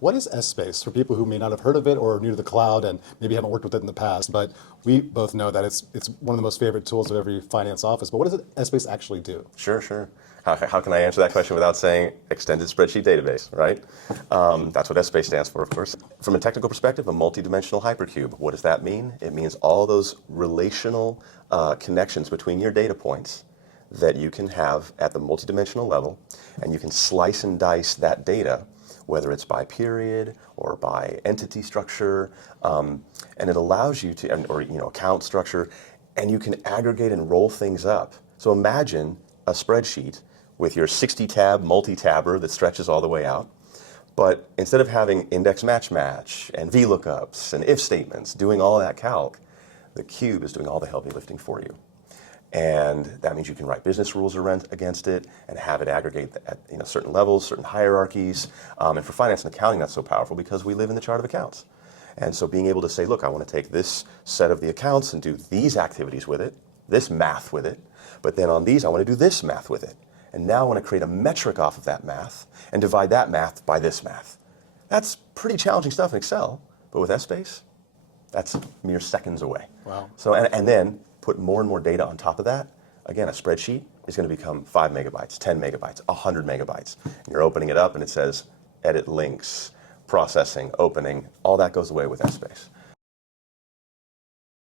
What is Essbase for people who may not have heard of it or are new to the cloud and maybe haven't worked with it in the past? But we both know that it's one of the most favorite tools of every finance office. But what does Essbase actually do? Sure, sure. How can I answer that question without saying extended spreadsheet database, right? That's what Essbase stands for, of course. From a technical perspective, a multidimensional hypercube. What does that mean? It means all those relational connections between your data points that you can have at the multidimensional level, and you can slice and dice that data, whether it's by period or by entity structure, and it allows you to, or account structure, and you can aggregate and roll things up. So imagine a spreadsheet with your 60-tab multi-tabber that stretches all the way out, but instead of having index match and VLOOKUPs and if statements doing all that calc, the cube is doing all the heavy lifting for you. And that means you can write business rules against it and have it aggregate at certain levels, certain hierarchies. And for finance and accounting, that's so powerful because we live in the chart of accounts. And so being able to say, look, I want to take this set of the accounts and do these activities with it, this math with it, but then on these, I want to do this math with it. And now I want to create a metric off of that math and divide that math by this math. That's pretty challenging stuff in Excel, but with Essbase, that's mere seconds away. Wow. So, and then put more and more data on top of that. Again, a spreadsheet is going to become 5 megabytes, 10 megabytes, 100 megabytes. And you're opening it up and it says edit links, processing, opening, all that goes away with Essbase.